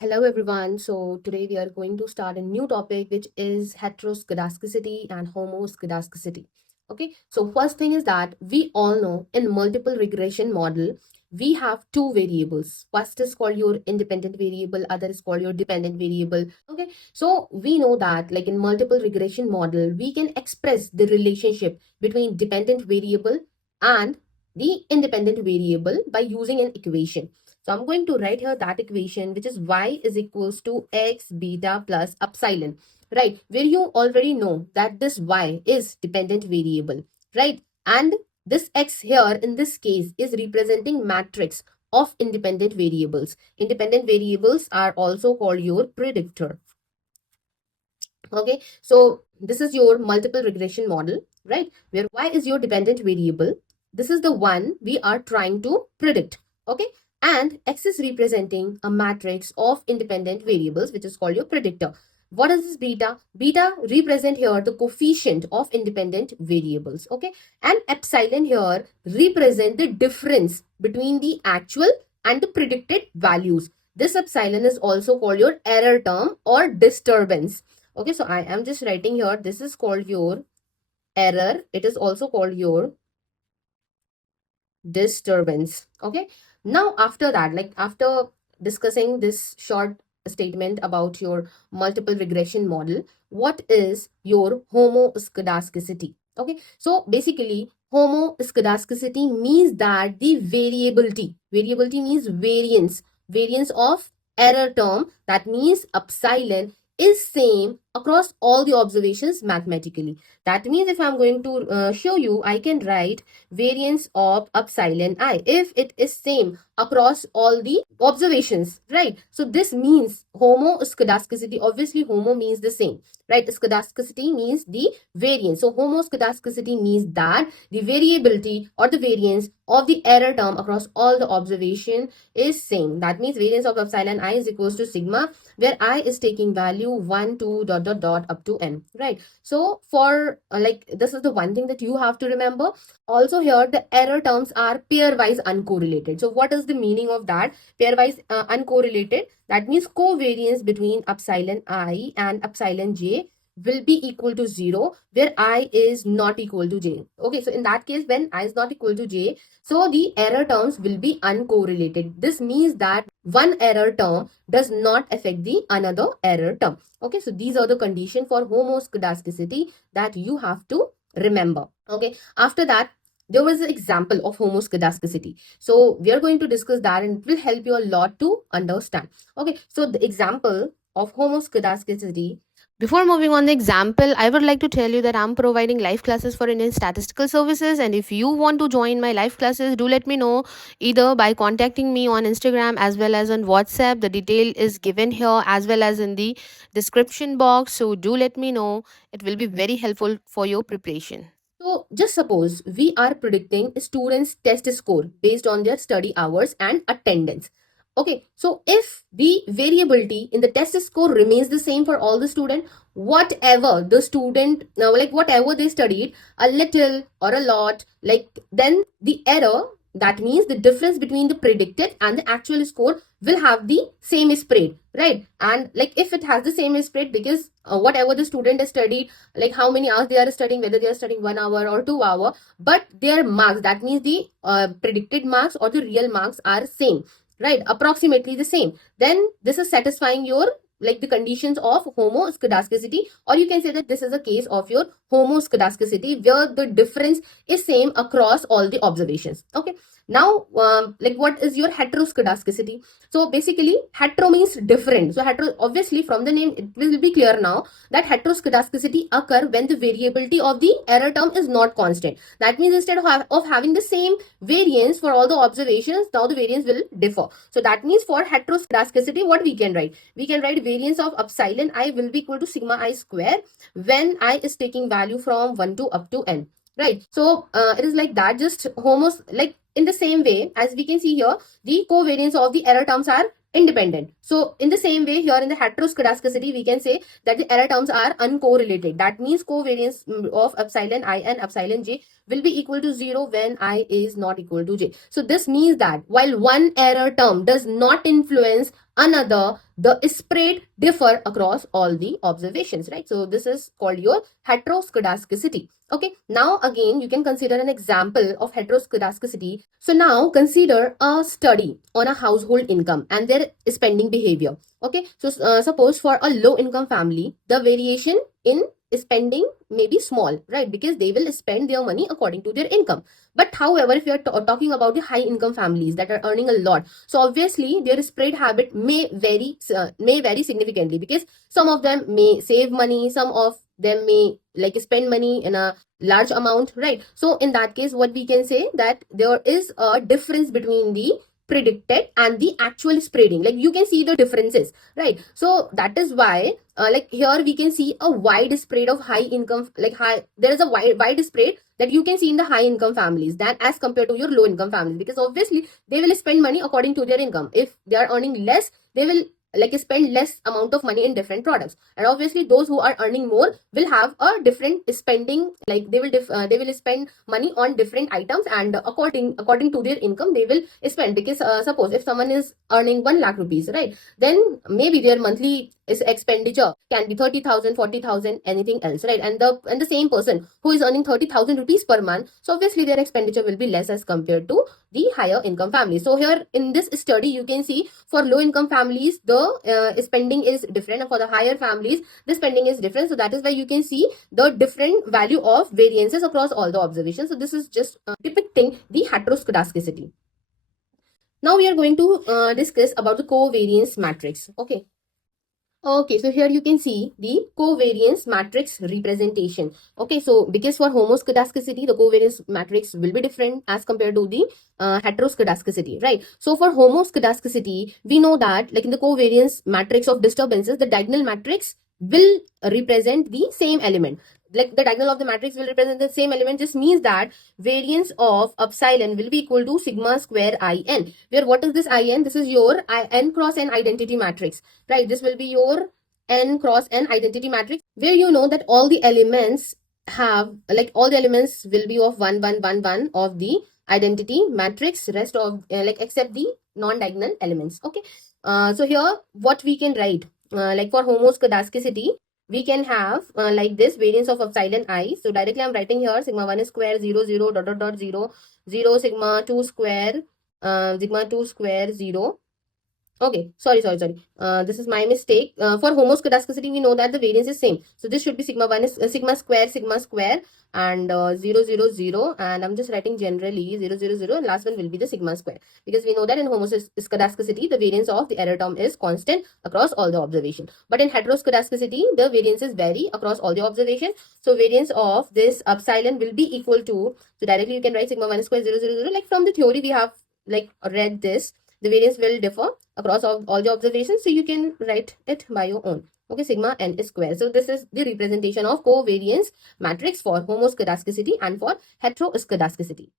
Hello everyone. So today we are going to start a new topic which is heteroscedasticity and homoscedasticity. Okay. So first thing is that we all know in multiple regression model we have two variables. First is called your independent variable, other is called your dependent variable. Okay. So we know that like in multiple regression model we can express the relationship between dependent variable and the independent variable by using an equation. So I'm going to write here that equation, which is y is equals to x beta plus epsilon, right? Where you already know that this y is dependent variable, right? And this x here in this case is representing matrix of independent variables. Independent variables are also called your predictor. Okay, so this is your multiple regression model, right? Where y is your dependent variable. This is the one we are trying to predict. Okay, and x is representing a matrix of independent variables, which is called your predictor. What is this beta? Beta represent here the coefficient of independent variables. Okay, and epsilon here represent the difference between the actual and the predicted values. This epsilon is also called your error term or disturbance. Okay, so I am just writing here, this is called your error. It is also called your disturbance. Okay, now after that, like after discussing this short statement about your multiple regression model, what is your homoscedasticity? Okay, so basically homoscedasticity means that the variability means variance of error term, that means epsilon is same across all the observations mathematically. That means if I'm going to show you, I can write variance of epsilon I if it is same across all the observations, right? So this means homoscedasticity. Obviously homo means the same, right? Scedasticity means the variance. So homoscedasticity means that the variability or the variance of the error term across all the observation is same. That means variance of epsilon I is equals to sigma, where I is taking value 1 2 dot dot dot up to n, right? So for like this is the one thing that you have to remember. Also here the error terms are pairwise uncorrelated. So what is the meaning of that? Pairwise uncorrelated, that means covariance between epsilon I and epsilon j will be equal to 0 where I is not equal to j. Okay, so in that case when I is not equal to j, so the error terms will be uncorrelated. This means that one error term does not affect the another error term. Okay, so these are the condition for homoscedasticity that you have to remember. Okay, after that there was an example of homoscedasticity. So we are going to discuss that and it will help you a lot to understand. Okay, so the example of homoscedasticity. Before moving on the example, I would like to tell you that I'm providing live classes for Indian Statistical Services, and if you want to join my live classes, do let me know either by contacting me on Instagram as well as on WhatsApp. The detail is given here as well as in the description box. So do let me know. It will be very helpful for your preparation. So just suppose we are predicting students' test score based on their study hours and attendance. Okay, so if the variability in the test score remains the same for all the student, whatever the student now like whatever they studied, a little or a lot, like then the error, that means the difference between the predicted and the actual score will have the same spread, right? And like if it has the same spread, because whatever the student has studied, like how many hours they are studying, whether they are studying 1 hour or 2 hour, but their marks, that means the predicted marks or the real marks are same, right? Approximately the same, then this is satisfying your like the conditions of homoscedasticity, or you can say that this is a case of your homoscedasticity where the difference is same across all the observations. Okay, now like what is your heteroscedasticity? So basically hetero means different. So hetero, obviously from the name it will be clear now that heteroscedasticity occur when the variability of the error term is not constant. That means instead of having the same variance for all the observations, now the variance will differ. So that means for heteroscedasticity, what we can write? We can write variance of epsilon I will be equal to sigma I square when I is taking value from 1 to up to n, right? So it is like that, just like in the same way as we can see here, the covariance of the error terms are independent. So in the same way here in the heteroscedasticity, we can say that the error terms are uncorrelated. That means covariance of epsilon I and epsilon j will be equal to 0 when I is not equal to j. So this means that while one error term does not influence another, the spread differ across all the observations, right? So this is called your heteroscedasticity. Okay, now again you can consider an example of heteroscedasticity. So now consider a study on a household income and their spending behavior. Okay, so suppose for a low income family, the variation in spending may be small, right? Because they will spend their money according to their income. But however, if you are talking about the high income families that are earning a lot, so obviously their spread habit may vary significantly, because some of them may save money, some of them may like spend money in a large amount, right? So in that case, what we can say that there is a difference between the predicted and the actual spreading. Like you can see the differences, right? So that is why like here we can see a wide spread of high income, like there is a wide spread that you can see in the high income families than as compared to your low income families, because obviously they will spend money according to their income. If they are earning less, they will like spend less amount of money in different products, and obviously those who are earning more will have a different spending, like they will spend money on different items, and according to their income they will spend. Because suppose if someone is earning 1 lakh rupees, right, then maybe their monthly expenditure can be 30,000, 40,000, anything else, right? And the same person who is earning 30,000 rupees per month, so obviously their expenditure will be less as compared to the higher income families. So here in this study you can see for low income families the spending is different, and for the higher families the spending is different. So that is why you can see the different value of variances across all the observations. So this is just depicting the heteroscedasticity. Now we are going to discuss about the covariance matrix. Okay, so here you can see the covariance matrix representation. Okay, so because for homoscedasticity, the covariance matrix will be different as compared to the heteroscedasticity, right? So for homoscedasticity, we know that like in the covariance matrix of disturbances, the diagonal matrix will represent the same element. Like the diagonal of the matrix will represent the same element, just means that variance of epsilon will be equal to sigma square in, where what is this in? This is your n cross n identity matrix, right? This will be your n cross n identity matrix, where you know that all the elements have, like all the elements will be of 1 1 1 1 of the identity matrix, rest of like except the non-diagonal elements. Okay, so here what we can write, like for homoscedasticity we can have like this variance of epsilon I. So directly I'm writing here sigma 1 square 0 0 dot dot dot 0 0 sigma 2 square sigma 2 square 0. Okay, sorry. This is my mistake. For homoscedasticity, we know that the variance is same. So this should be sigma 1 is sigma square, and 0, 0, 0. And I'm just writing generally 0, 0, 0. And last one will be the sigma square. Because we know that in homoscedasticity, the variance of the error term is constant across all the observation. But in heteroscedasticity, the variances vary across all the observations. So variance of this epsilon will be equal to, so directly you can write sigma 1 square 0, 0, 0. Like from the theory, we have like read this. The variance will differ across all the observations, so you can write it by your own. Okay, sigma n square. So this is the representation of covariance matrix for homoscedasticity and for heteroscedasticity.